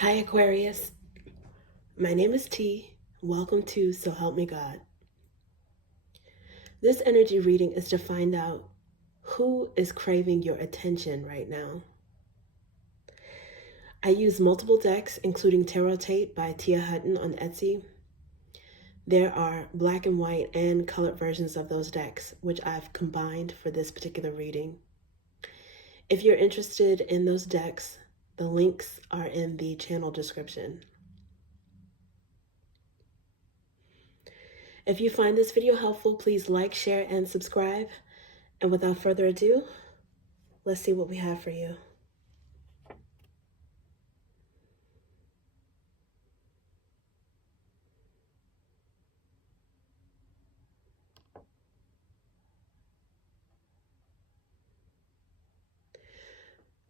Hi, Aquarius. My name is T. Welcome to So Help Me God. This energy reading is to find out who is craving your attention right now. I use multiple decks, including Tarot Tape by Tia Hutton on Etsy. There are black and white and colored versions of those decks, which I've combined for this particular reading. If you're interested in those decks, the links are in the channel description. If you find this video helpful, please like, share, and subscribe. And without further ado, let's see what we have for you.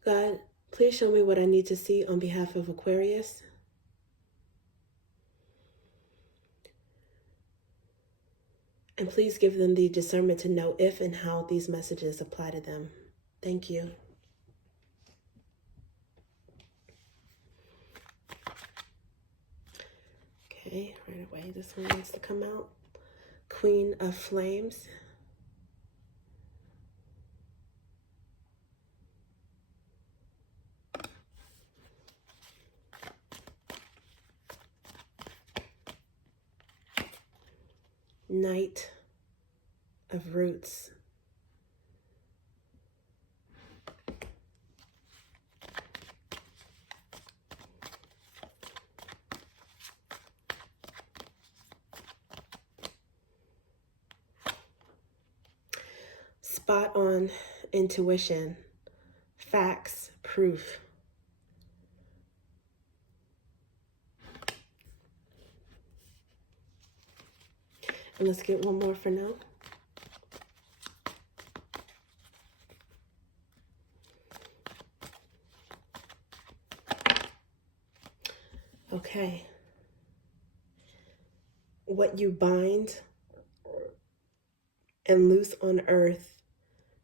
God, please show me what I need to see on behalf of Aquarius. And please give them the discernment to know if and how these messages apply to them. Thank you. Okay, right away, this one needs to come out. Queen of Flames. Knight of Roots. Spot on intuition, facts, proof. And let's get one more for now. Okay. What you bind and loose on earth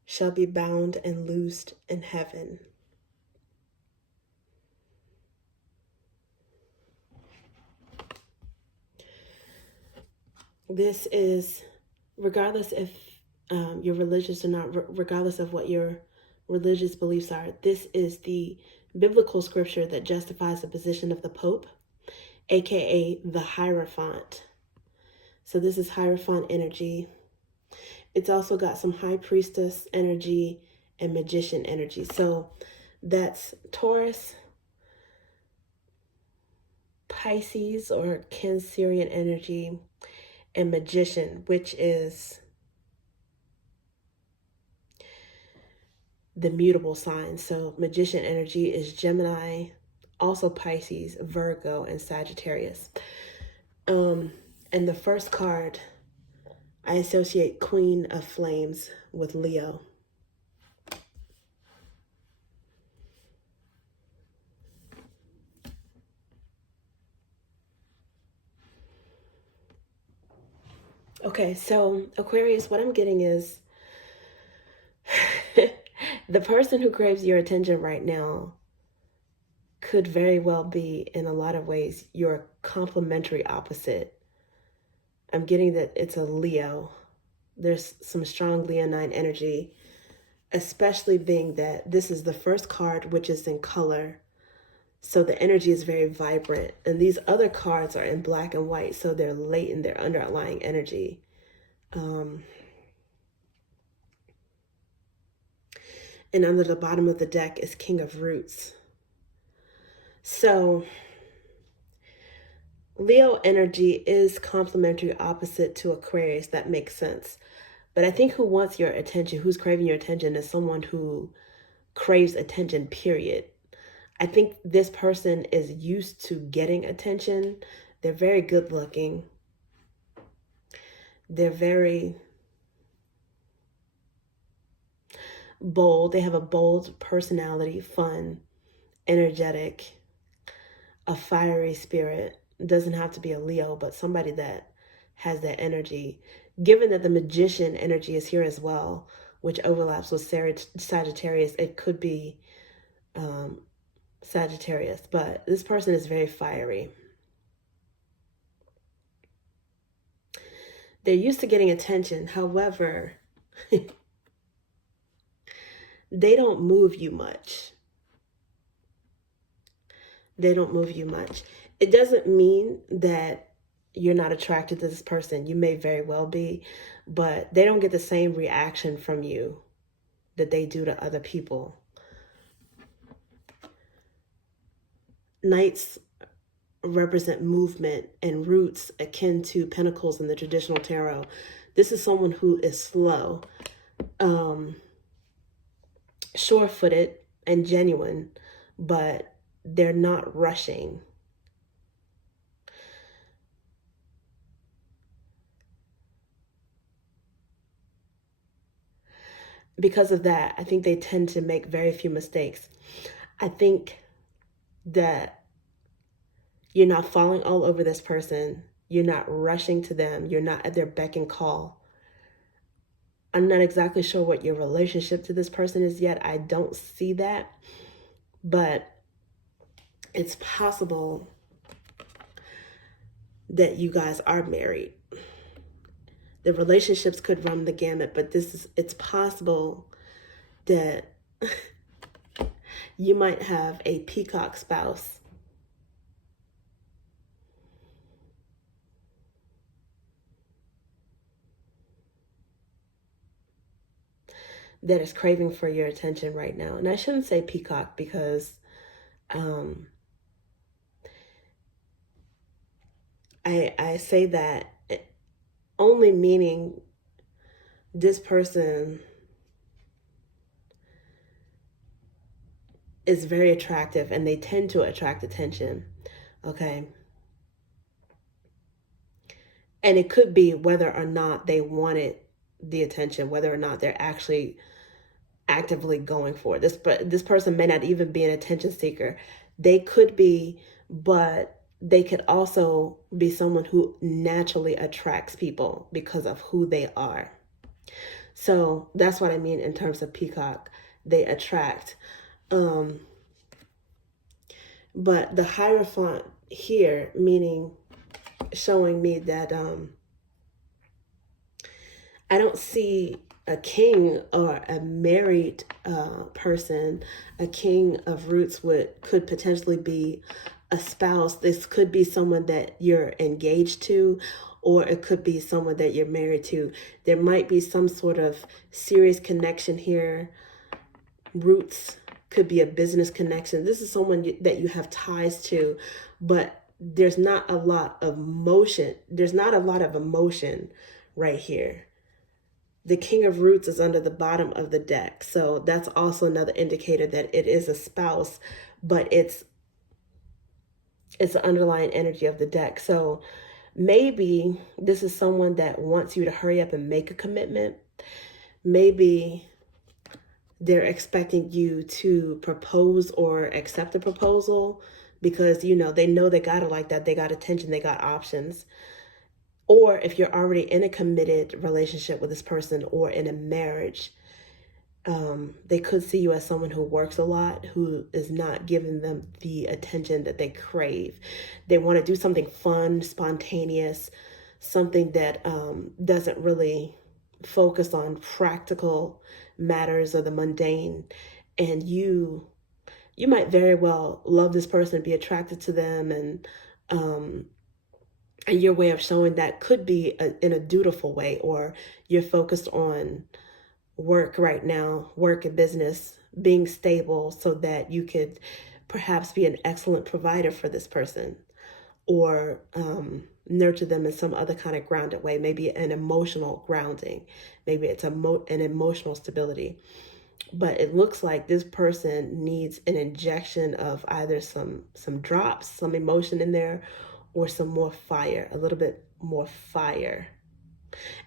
shall be bound and loosed in heaven. This is, regardless if you're religious or not, regardless of what your religious beliefs are, this is the biblical scripture that justifies the position of the Pope, aka the Hierophant. So this is Hierophant energy. It's also got some High Priestess energy and Magician energy. So that's Taurus, Pisces or Cancerian energy, and Magician, which is the mutable sign. So Magician energy is Gemini, also Pisces, Virgo, and Sagittarius. And the first card, I associate Queen of Flames with Leo. Okay, so Aquarius, what I'm getting is the person who craves your attention right now could very well be, in a lot of ways, your complementary opposite. I'm getting that it's a Leo. There's some strong Leonine energy, especially being that this is the first card, which is in color. So the energy is very vibrant. And these other cards are in black and white, so they're latent, they're underlying energy. And under the bottom of the deck is King of Roots. So Leo energy is complementary opposite to Aquarius. That makes sense. But I think who wants your attention, who's craving your attention, is someone who craves attention, period. I think this person is used to getting attention. They're very good looking. They're very bold. They have a bold personality, fun, energetic, a fiery spirit. It doesn't have to be a Leo, but somebody that has that energy. Given that the Magician energy is here as well, which overlaps with Sagittarius, it could be Sagittarius, but this person is very fiery. They're used to getting attention. However, they don't move you much. They don't move you much. It doesn't mean that you're not attracted to this person. You may very well be, but they don't get the same reaction from you that they do to other people. Knights represent movement and roots akin to pentacles in the traditional tarot. This is someone who is slow, sure-footed, and genuine, but they're not rushing. Because of that, I think they tend to make very few mistakes. I think that you're not falling all over this person. You're not rushing to them. You're not at their beck and call. I'm not exactly sure what your relationship to this person is yet. I don't see that. But it's possible that you guys are married. The relationships could run the gamut, but it's possible that you might have a peacock spouse. That is craving for your attention right now. And I shouldn't say peacock because I say that only meaning this person is very attractive and they tend to attract attention, okay? And it could be whether or not they wanted the attention, whether or not they're actually actively going for it. This person may not even be an attention seeker. They could be, but they could also be someone who naturally attracts people because of who they are. So that's what I mean in terms of peacock. They attract. But the Hierophant here, meaning showing me that I don't see a king or a married person. A king of roots could potentially be a spouse. This could be someone that you're engaged to, or it could be someone that you're married to. There might be some sort of serious connection here. Roots could be a business connection. This is someone that you have ties to, but there's not a lot of motion. There's not a lot of emotion right here. The King of Roots is under the bottom of the deck. So that's also another indicator that it is a spouse, but it's the underlying energy of the deck. So maybe this is someone that wants you to hurry up and make a commitment. Maybe they're expecting you to propose or accept a proposal because, you know, they got it like that. They got attention. They got options. Or if you're already in a committed relationship with this person or in a marriage, they could see you as someone who works a lot, who is not giving them the attention that they crave. They want to do something fun, spontaneous, something that doesn't really focus on practical matters or the mundane. And you might very well love this person, be attracted to them, and your way of showing that could be in a dutiful way, or you're focused on work right now, work and business, being stable so that you could perhaps be an excellent provider for this person, or nurture them in some other kind of grounded way, maybe an emotional grounding, maybe it's an emotional stability. But it looks like this person needs an injection of either some drops, some emotion in there, or some more fire, a little bit more fire.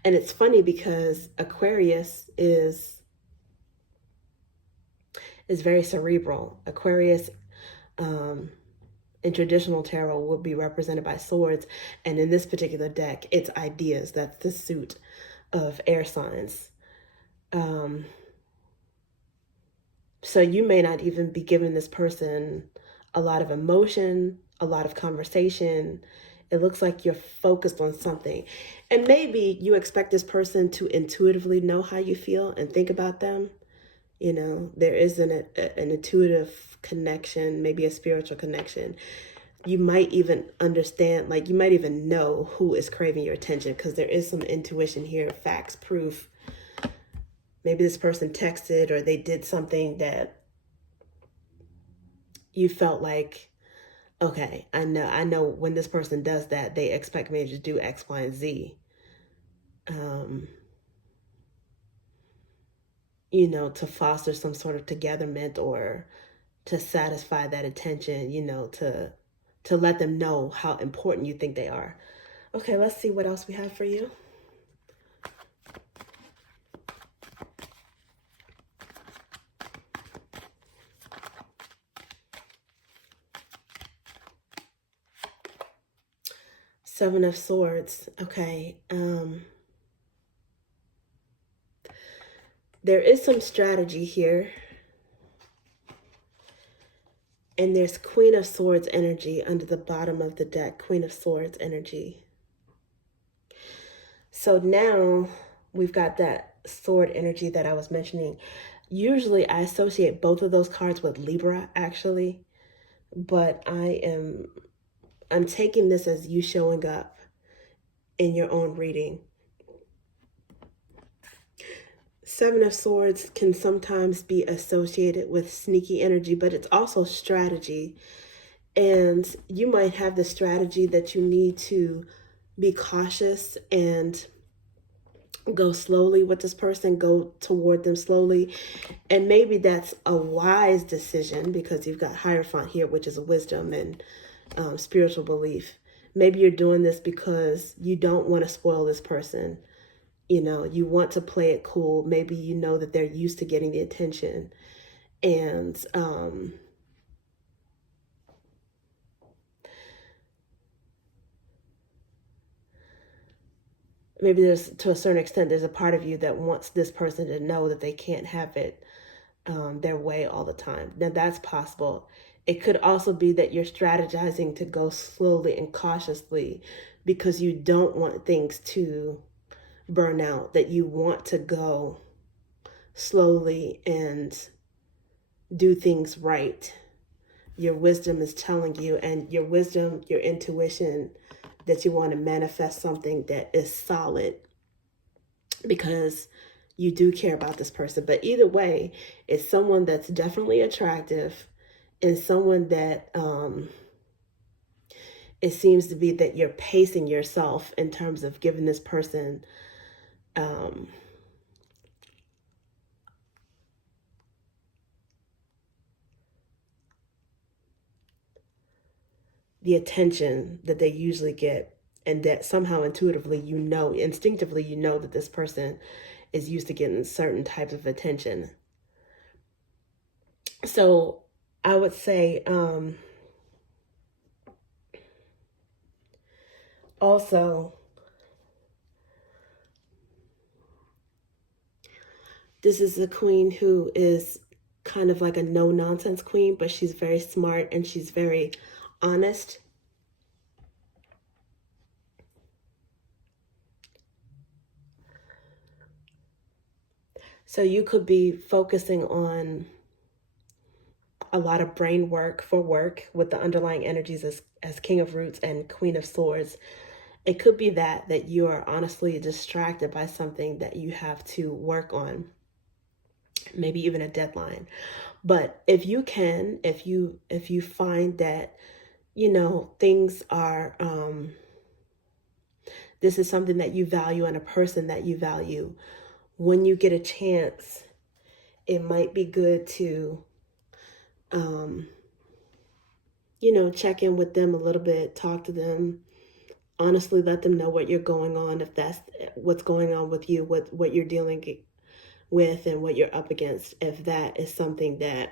And it's funny because Aquarius is very cerebral. Aquarius in traditional tarot would be represented by swords. And in this particular deck, it's ideas. That's the suit of air signs. So you may not even be giving this person a lot of emotion, a lot of conversation. It looks like you're focused on something. And maybe you expect this person to intuitively know how you feel and think about them. You know, there is an intuitive connection, maybe a spiritual connection. You might even understand, like you might even know who is craving your attention, because there is some intuition here, facts, proof. Maybe this person texted or they did something that you felt like, okay, I know when this person does that, they expect me to do X, Y, and Z. You know, to foster some sort of togetherness or to satisfy that attention, you know, to let them know how important you think they are. Okay, let's see what else we have for you. Seven of Swords. Okay. There is some strategy here. And there's Queen of Swords energy under the bottom of the deck. Queen of Swords energy. So now we've got that sword energy that I was mentioning. Usually I associate both of those cards with Libra, actually. But I'm taking this as you showing up in your own reading. Seven of Swords can sometimes be associated with sneaky energy, but it's also strategy. And you might have the strategy that you need to be cautious and go slowly with this person, go toward them slowly. And maybe that's a wise decision because you've got Hierophant here, which is a wisdom and spiritual belief. Maybe you're doing this because you don't want to spoil this person. You know, you want to play it cool. Maybe you know that they're used to getting the attention. And maybe there's, to a certain extent, there's a part of you that wants this person to know that they can't have it their way all the time. Now that's possible. It could also be that you're strategizing to go slowly and cautiously because you don't want things to burn out, that you want to go slowly and do things right. Your wisdom is telling you, and your wisdom, your intuition, that you want to manifest something that is solid because you do care about this person. But either way, it's someone that's definitely attractive and someone that it seems to be that you're pacing yourself in terms of giving this person the attention that they usually get, and that somehow intuitively, you know, instinctively, you know that this person is used to getting certain types of attention. So I would say also, this is a queen who is kind of like a no-nonsense queen, but she's very smart and she's very honest. So you could be focusing on a lot of brain work for work with the underlying energies as King of Roots and Queen of Swords. It could be that you are honestly distracted by something that you have to work on, maybe even a deadline. But if you can, if you find that, you know, things are this is something that you value and a person that you value, when you get a chance, it might be good to you know, check in with them a little bit, talk to them, honestly let them know what you're going on, if that's what's going on with you, what you're dealing with and what you're up against. If that is something that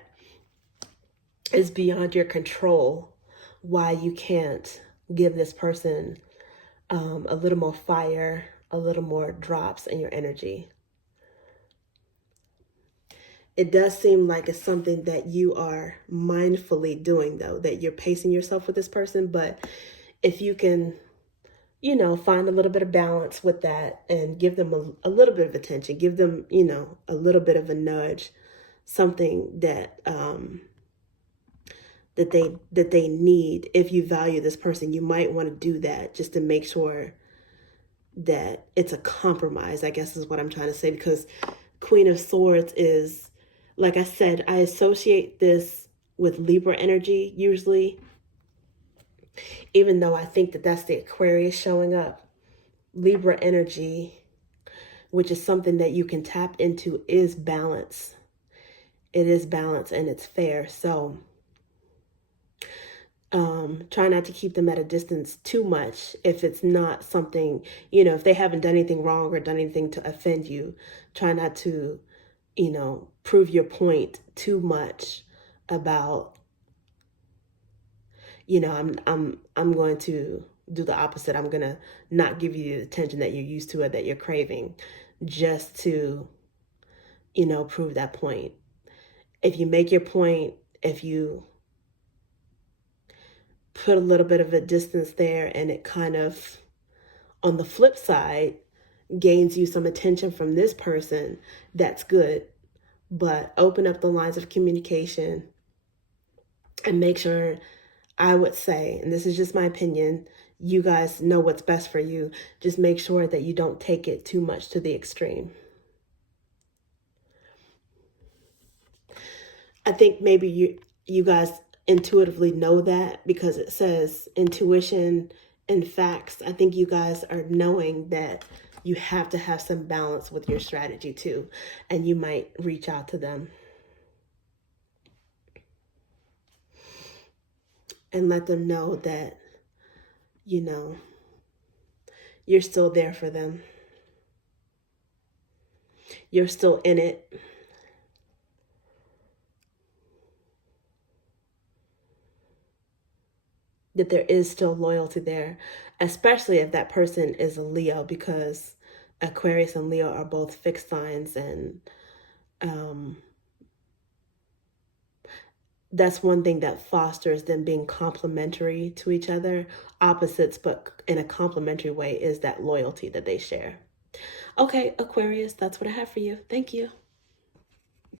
is beyond your control, why you can't give this person a little more fire, a little more drops in your energy. It does seem like it's something that you are mindfully doing, though, that you're pacing yourself with this person. But if you can, find a little bit of balance with that and give them a little bit of attention, give them, a little bit of a nudge, something that they need. If you value this person, you might want to do that just to make sure that it's a compromise, I guess is what I'm trying to say, because Queen of Swords is, like I said, I associate this with Libra energy usually, even though I think that that's the Aquarius showing up. Libra energy, which is something that you can tap into, is balance. It is balance and it's fair. So try not to keep them at a distance too much if it's not something, if they haven't done anything wrong or done anything to offend you. Try not to, prove your point too much about, I'm going to do the opposite. I'm going to not give you the attention that you're used to or that you're craving, just to, prove that point. If you make your point, if you put a little bit of a distance there and it kind of, on the flip side, gains you some attention from this person, that's good. But open up the lines of communication and make sure, I would say, and this is just my opinion, you guys know what's best for you. Just make sure that you don't take it too much to the extreme. I think maybe you guys intuitively know that because it says intuition and facts. I think you guys are knowing that you have to have some balance with your strategy too, and you might reach out to them and let them know that, you're still there for them. You're still in it. That there is still loyalty there, especially if that person is a Leo, because Aquarius and Leo are both fixed signs, and that's one thing that fosters them being complementary to each other. Opposites, but in a complementary way, is that loyalty that they share. Okay, Aquarius, that's what I have for you. Thank you.